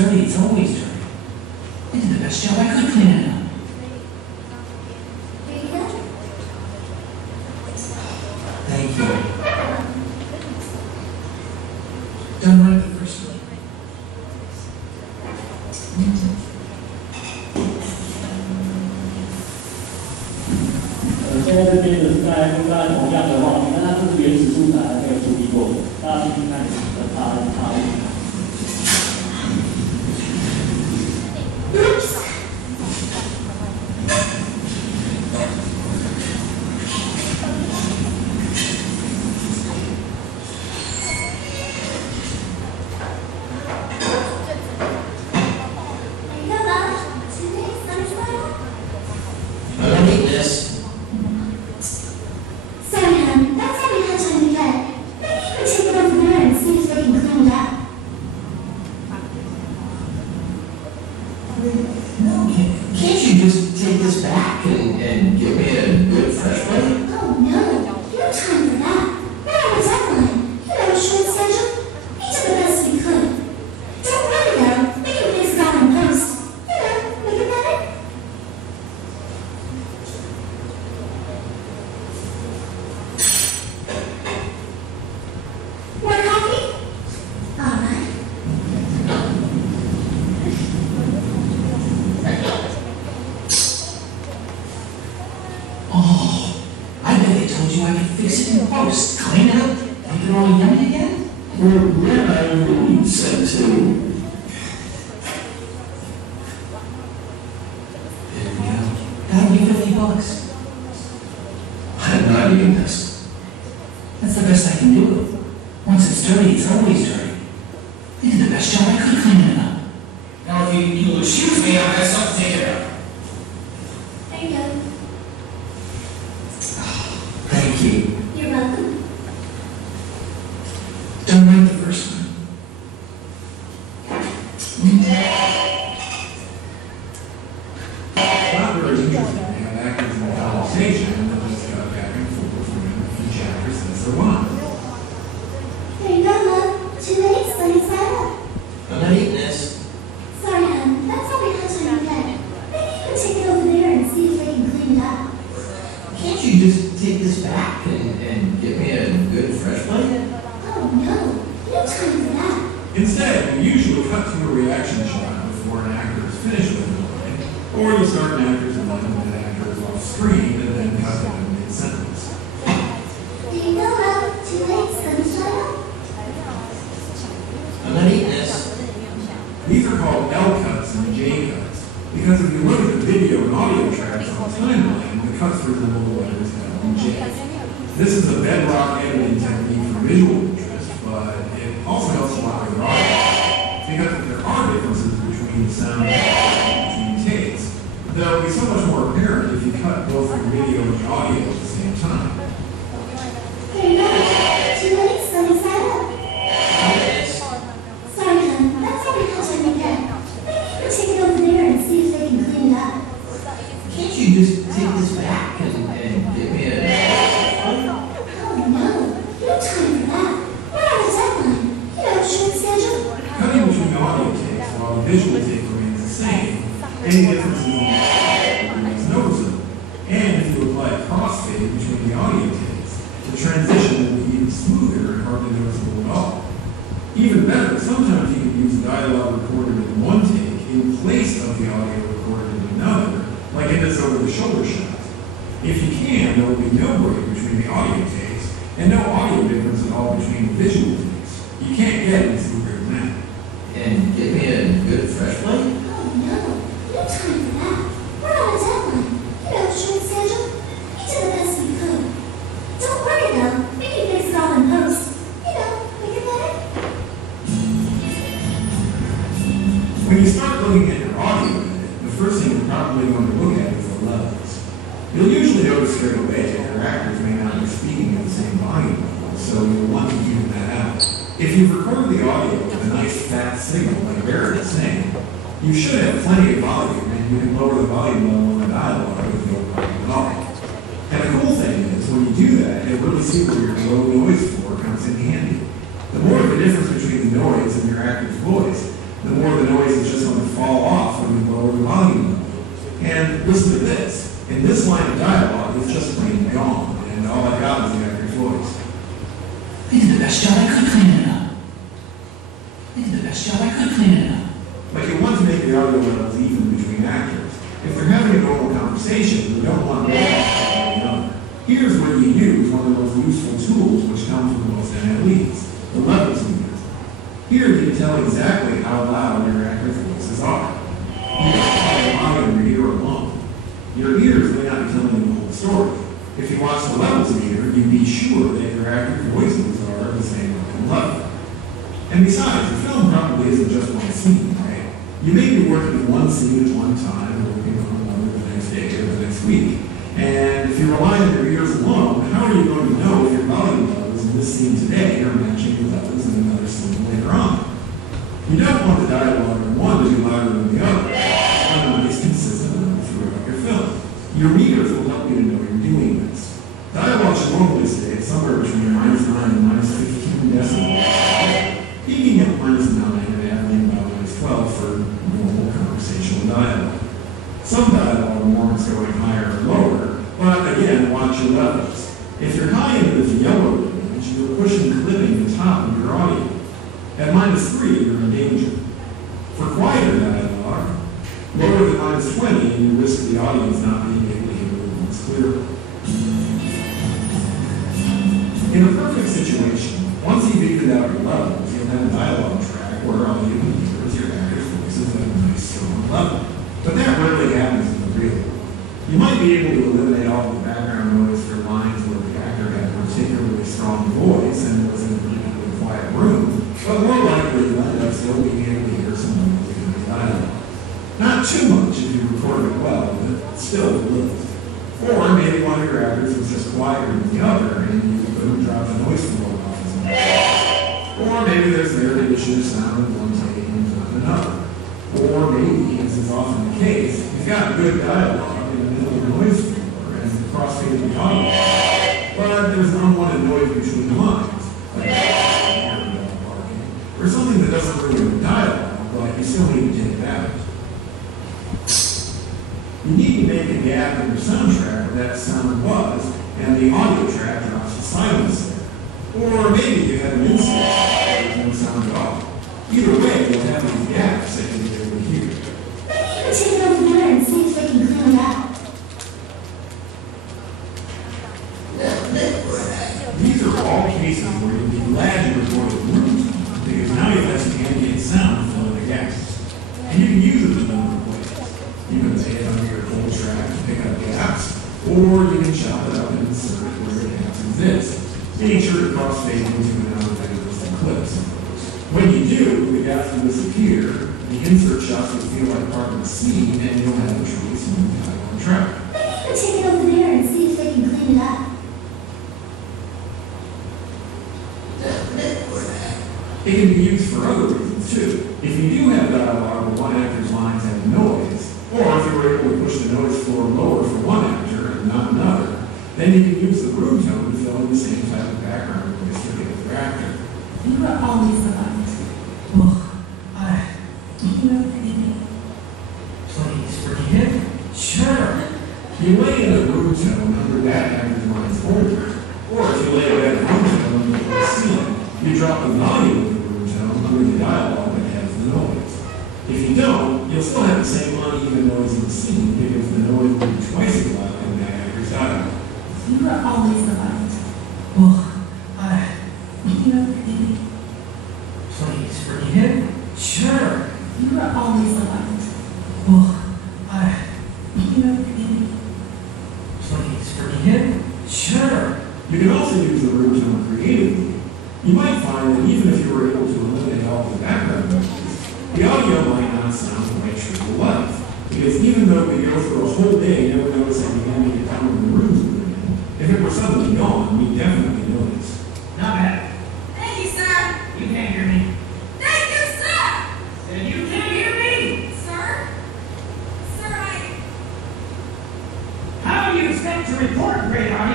dirty, it's always dirty. I did the best job I could cleaning it up. Thank you. Done right the first one. 现在这边的是在跟大家同样的话，那它这是原始素材还没有处理过，大家听听看差异。Can't you just take this back and give me a good fresh plate? Oh no, you don't have time for that. We're on a deadline. You know, short schedule. We did the best we could. Don't worry though, we can fix it all in post. You know, make it better. More coffee? Alright. Oh, I bet they told you I could fix it in post. Clean it up, make it all yummy again? Well, yeah, I really said to. There we go. That'll be $50. I'm not eating this. That's the best I can do. Once it's dirty, it's always dirty. I did the best job I could cleaning it up. Now, if you'll excuse me, I've got something to take care of. There you go. Thank you. You're welcome. Done right the first one. Not very interesting. They had actors in the conversation and then just got back and forth from each actor since they're on. There you go, Mom. Too late, sunny side up. I'm not eating this. Sorry, hon. That's all we have time to get. Maybe you can take it over there and see if they can clean it up. Can't you just take this back and give me a good fresh plate? Oh no, no time for that. Instead, you usually cut to a reaction shot before an actor is finished with the line, or you start an actor's line when that actor is off screen and then cut them in mid-sentence. There you go, Mom. Too late, sunny side up. I'm not eating this. These are called L cuts and J cuts, because if you look at the video and audio tracks on the timeline, the cuts resemble the letters L and J. This is a bedrock editing technique for visual interest, but it also helps a lot with your audio, because there are differences between sound and between takes. They'll be so much more apparent if you cut both the video and the audio at the same time. There you go. Too late, sunny side up. Yes. Sorry, hon. That's all we have time to get. Maybe you can take it over there and see if they can clean it up. Can't you just take this back and give me a... Oh no, no time for that. We're on a deadline. You know, short schedule. Cutting between audio takes while the visual take remains the same, any differences in the audio remains noticeable. And if you apply a crossfade between the audio takes, the transition will be even smoother and hardly noticeable at all. Even better, sometimes you can use dialogue recorded in one take in place of the audio recorded in another, like in this over-the-shoulder shot. If you can, there will be no break between the audio takes and no audio difference at all between the visual takes. You can't get any smoother than that. And give me a good fresh plate? Oh no, no time for that. We're on a deadline. You know, short schedule. We did the best we could. Don't worry though, we can fix it all in post. You know, make it better. When you start looking at your audio edit, the first thing you're probably going to look at is the levels. You'll usually notice straight away that your actors may not be speaking at the same volume level, so you'll want to even that out. If you've recorded the audio with a nice fat signal like Barrett is saying, you should have plenty of volume and you can lower the volume level in the dialogue with no problem at all. And the cool thing is, when you do that, you'll really see where your low noise floor comes in handy. The more of the difference between the noise and your actor's voice, the more the noise line of dialogue is just plain gone, and all I got is the actor's voice. They did the best job I could cleaning it up. They did the best job I could cleaning it up. But you want to make the audio levels even between actors. If they're having a normal conversation, you don't want one to the other. Here's where you use one of the most useful tools which comes with most NLEs, the levels meter. Here you can tell exactly how loud your actors' voices are. You can apply in your ear alone. Your ears may not be telling you the whole story. If you watch the levels meter, you'd be sure that your actors' voices are the same level. And besides, the film probably isn't just one scene, right? You may be working in one scene at one time, working on another the next day or the next week. And if you rely on your ears alone, how are you going to know if your volume levels in this scene today are matching the levels in another scene later on? You don't want the dialogue in one to be louder than the other. One is consistent throughout your film. Your meters will help you to know you're doing this. Dialogue should normally stay somewhere between -9 and -15 decibels. Peaking at -9 and averaging about -12 for normal conversational dialogue. Some dialogue warrants going higher or lower, but again, watch your levels. If you're high into this yellow range, you're pushing clipping the top of your audio. At -3, you're in danger. For quieter dialogue, lower than -20 and you risk the audience not being able to hear the words clearly. In a perfect situation, once you've evened out your levels, you'll have a dialogue track where all you can hear is your actor's voices at a nice strong level. But that rarely happens in the real world. You might be able to eliminate all the background noise for lines where the actor had a particularly strong voice and was in a particularly quiet room, but more likely you'll end up still being able to hear some of the dialogue. Not too much if you record it well, but still a little. Or maybe one of your actors was just quieter than the other and you couldn't drop the noise floor off as much. Or maybe there's an air conditioner sound in one take and not another. Or maybe, as is often the case, you've got good dialogue in the middle of the noise floor and crossfading the audio. But there's an unwanted noise between the lines, like barking, or something that doesn't really have dialogue, but you still need to take it out. You need to make a gap in your soundtrack where that sound was, and the audio track drops to silence there. Or maybe you have an insert where there's no sound at all. Either way, you'll have these gaps that you'll be able to hear. Maybe you can take it over there and see if they can clean it out. These are all cases where you'll be glad you recorded rooms, because now you have some ambient sound to fill in the gaps. And you can use it in a number of ways. You can take it under your whole track to pick up gaps, or you can chop it up and insert it where the gaps exist, making sure to crossfade into and out of existing clips. When you do, the gaps will disappear, the insert shots will feel like part of the scene, and you'll have a truly smooth dialogue track. Maybe you can take it over there and see if they can clean it up. It can be used for other reasons too. If you do have dialogue where one actor's lines have noise, or if you were able to push the noise floor lower for one actor and not another, then you can use the room tone to fill in the same type of background voice for the other actor. You are always the right. Well, You know anything? please forgive. Sure. You lay in a room tone under that actor's line's order, or if you lay that room tone under the scene, you drop the volume of the room tone under the dialogue that has the noise. If you don't, you'll still have the same uneven noise in the scene because the noise will be twice as loud in that actor's dialogue. You are always the right. Well, You know anything? please forgive. Sure. You are always the right. Well, You know anything? please forgive. Sure. You can also use the room tone creatively. You might find that even if you were able to eliminate all the background noises, the audio might not sound quite true to life. Because even though we go through a whole day never noticing the ambient tone in the rooms we're in, if it were suddenly gone, we'd definitely notice. Not bad. Thank you, sir. You can't hear me. Thank you, sir. Said you can't hear me. Sir? Sir, How do you expect to report great audio